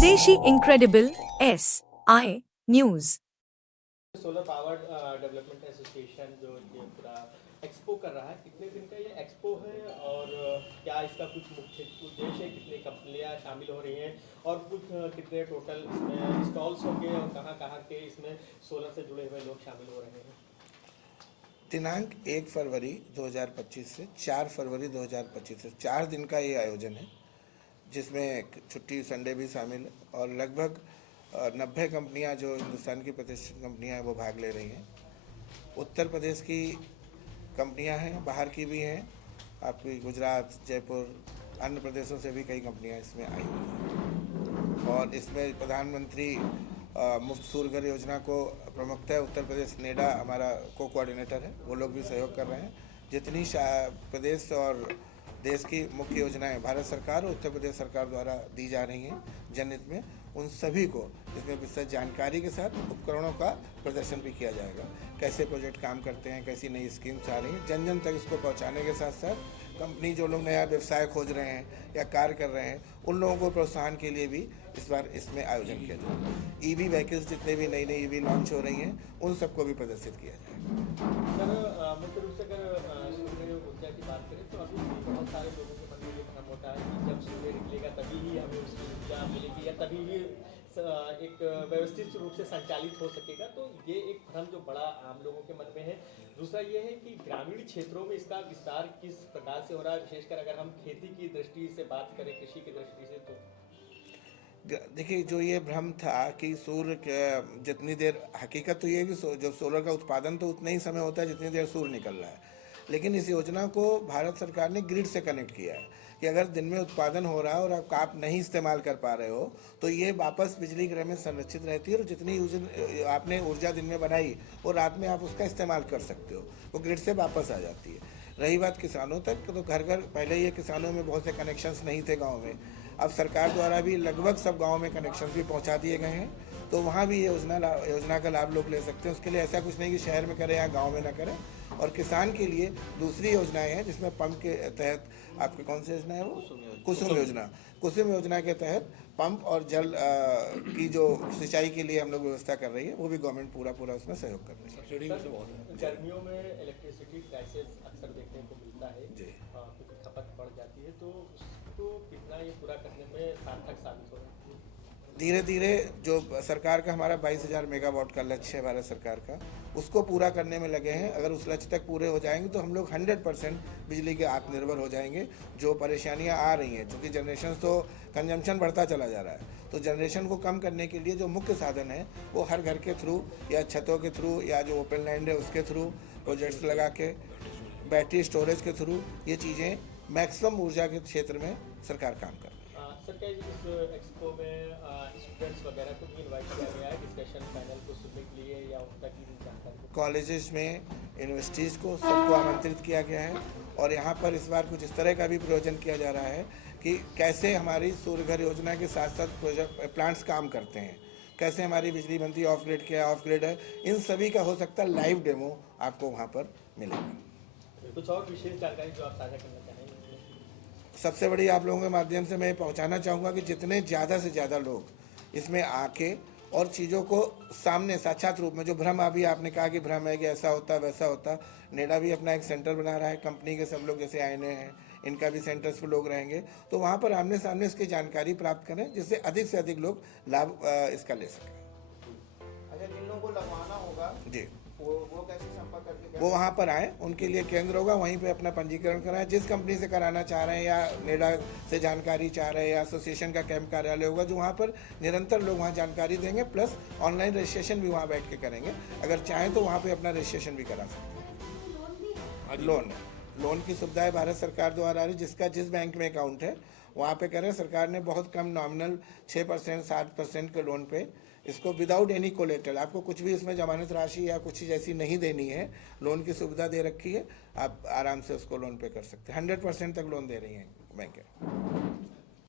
स्वदेशी incredible SI news. Solar power development association जो ये पूरा एक्सपो कर रहा है, कितने दिन का ये एक्सपो है और क्या इसका कुछ मुख्य उद्देश्य है, कितनी कंपनियां शामिल हो रही हैं और कुछ कितने टोटल इसमें स्टॉल्स होंगे और कहाँ कहाँ के इसमें सोलर से जुड़े हुए लोग शामिल हो रहे हैं। दिनांक 1 फरवरी 2025 से 4 फरवरी 2025 से 4 दिन का ये आयोजन है, जिसमें छुट्टी संडे भी शामिल है और लगभग 90 कंपनियां जो हिंदुस्तान की प्रतिष्ठित कंपनियां हैं वो भाग ले रही हैं। उत्तर प्रदेश की कंपनियां हैं, बाहर की भी हैं, आपकी गुजरात, जयपुर, अन्य प्रदेशों से भी कई कंपनियां इसमें आई हुई हैं। और इसमें प्रधानमंत्री मुफ्त सूर्य घर योजना को प्रमुखतः उत्तर प्रदेश नेडा हमारा कोऑर्डिनेटर है, वो लोग भी सहयोग कर रहे हैं। जितनी प्रदेश और देश की मुख्य योजनाएं भारत सरकार और उत्तर प्रदेश सरकार द्वारा दी जा रही हैं जनहित में, उन सभी को इसमें विस्तृत जानकारी के साथ उपकरणों का प्रदर्शन भी किया जाएगा। कैसे प्रोजेक्ट काम करते हैं, कैसी नई स्कीम्स आ रही हैं, जन जन तक इसको पहुंचाने के साथ साथ कंपनी जो लोग नया व्यवसाय खोज रहे हैं या कार्य कर रहे हैं, उन लोगों को प्रोत्साहन के लिए भी इस बार इसमें आयोजन किया जाएगा। EV व्हीकल्स जितने भी नई नई EV लॉन्च हो रही हैं, उन सबको भी प्रदर्शित किया जाएगा। सर, मुख्य रूप से अगर सूर्य ऊर्जा की बात करें तो अभी बहुत सारे लोगों के मन में ये भ्रम होता है कि जब सूर्य निकलेगा तभी ही हमें उसकी ऊर्जा मिलेगी या तभी ही एक व्यवस्थित रूप से संचालित हो सकेगा, तो ये एक भ्रम जो बड़ा आम लोगों के मन में है। दूसरा ये है कि ग्रामीण क्षेत्रों में इसका विस्तार किस प्रकार से हो रहा है, विशेषकर अगर हम खेती की दृष्टि से बात करें, कृषि की दृष्टि से। तो देखिए, जो ये भ्रम था कि सूर्य जितनी देर, हकीकत तो ये है कि जो सोलर का उत्पादन तो उतना ही समय होता है जितनी देर सूर्य निकल रहा है, लेकिन इस योजना को भारत सरकार ने ग्रिड से कनेक्ट किया है कि अगर दिन में उत्पादन हो रहा है और आप नहीं इस्तेमाल कर पा रहे हो तो ये वापस बिजली घर में संरक्षित रहती है और जितनी आपने ऊर्जा दिन में बनाई और रात में आप उसका इस्तेमाल कर सकते हो, वो ग्रिड से वापस आ जाती है। रही बात किसानों तक, तो घर घर पहले ये किसानों में बहुत से कनेक्शंस नहीं थे गाँव में, अब सरकार द्वारा भी लगभग सब गाँव में कनेक्शन भी पहुँचा दिए गए हैं, तो वहाँ भी ये योजना का लाभ लोग ले सकते हैं। उसके लिए ऐसा कुछ नहीं कि शहर में करें या गाँव में ना करें। और किसान के लिए दूसरी योजनाएं हैं जिसमें पंप के तहत, आपकी कौन सी योजना है वो? कुसुम योजना। कुसुम योजना के तहत पंप और जल की जो सिंचाई के लिए हम लोग व्यवस्था कर रही है, वो भी गवर्नमेंट पूरा उसमें सहयोग कर रही है। गर्मियों में इलेक्ट्रिसिटी प्राइसेस अक्सर देखने को मिलता है जी, क्योंकि खपत बढ़ जाती है, तो उसको कितना ये पूरा करने में सार्थक साबित हो रहा है। धीरे धीरे जो सरकार का हमारा 22,000 मेगावाट का लक्ष्य है भारत सरकार का, उसको पूरा करने में लगे हैं। अगर उस लक्ष्य तक पूरे हो जाएंगे तो हम लोग 100% बिजली के आत्मनिर्भर हो जाएंगे। जो परेशानियां आ रही हैं, क्योंकि जनरेशन तो कंजम्पशन बढ़ता चला जा रहा है, तो जनरेशन को कम करने के लिए जो मुख्य साधन है वो हर घर के थ्रू या छतों के थ्रू या जो ओपन लैंड है उसके थ्रू प्रोजेक्ट्स लगा के, बैटरी स्टोरेज के थ्रू, ये चीज़ें मैक्सिमम ऊर्जा के क्षेत्र में सरकार काम कर रही है। सर, क्या इस एक्सपो में स्टूडेंट्स वगैरह को भी इनवाइट किया गया है डिस्कशन पैनल को सुनने के लिए या उन तक की जानकारी? कॉलेजेस में, यूनिवर्सिटीज़ को, सबको आमंत्रित किया गया है और यहाँ पर इस बार कुछ इस तरह का भी प्रयोजन किया जा रहा है कि कैसे हमारी सूर्य घर योजना के साथ साथ प्लांट्स काम करते हैं, कैसे हमारी बिजली बनती है, ऑफ ग्रिड क्या ऑफ ग्रिड है, इन सभी का हो सकता है लाइव डेमो आपको वहाँ पर मिलेगा। कुछ और विशेष जानकारी जो आप साझा करना चाहेंगे? सबसे बड़ी आप लोगों के माध्यम से मैं पहुंचाना चाहूँगा कि जितने ज़्यादा से ज़्यादा लोग इसमें आके और चीज़ों को सामने साक्षात रूप में, जो भ्रम अभी आपने कहा कि भ्रम है कि ऐसा होता वैसा होता, नेडा भी अपना एक सेंटर बना रहा है, कंपनी के सब लोग जैसे आईने हैं इनका भी सेंटर्स पर लोग रहेंगे, तो वहाँ पर आमने सामने इसकी जानकारी प्राप्त करें जिससे अधिक से अधिक लोग लाभ इसका ले सकें। अच्छा, जिन लोगों को लगवाना होगा जी, वो कैसे संपर्क करके? वो वहाँ पर आएँ, उनके लिए केंद्र होगा, वहीं पे अपना पंजीकरण कराएं। जिस कंपनी से कराना चाह रहे हैं या नेडा से जानकारी चाह रहे हैं या एसोसिएशन का कैंप कार्यालय होगा जो वहाँ पर निरंतर लोग वहाँ जानकारी देंगे, प्लस ऑनलाइन रजिस्ट्रेशन भी वहाँ बैठ के करेंगे। अगर चाहें तो वहाँ पे अपना रजिस्ट्रेशन भी करा सकते हैं। लोन की सुविधा भारत सरकार द्वारा आ रही, जिसका जिस बैंक में अकाउंट है वहाँ पे करें। सरकार ने बहुत कम नॉमिनल 6%, 7% के लोन पे इसको विदाउट एनी कोलेटरल, आपको कुछ भी इसमें जमानत राशि या कुछ चीज़ ऐसी नहीं देनी है, लोन की सुविधा दे रखी है, आप आराम से उसको लोन पे कर सकते हैं। 100% तक लोन दे रही हैं बैंक।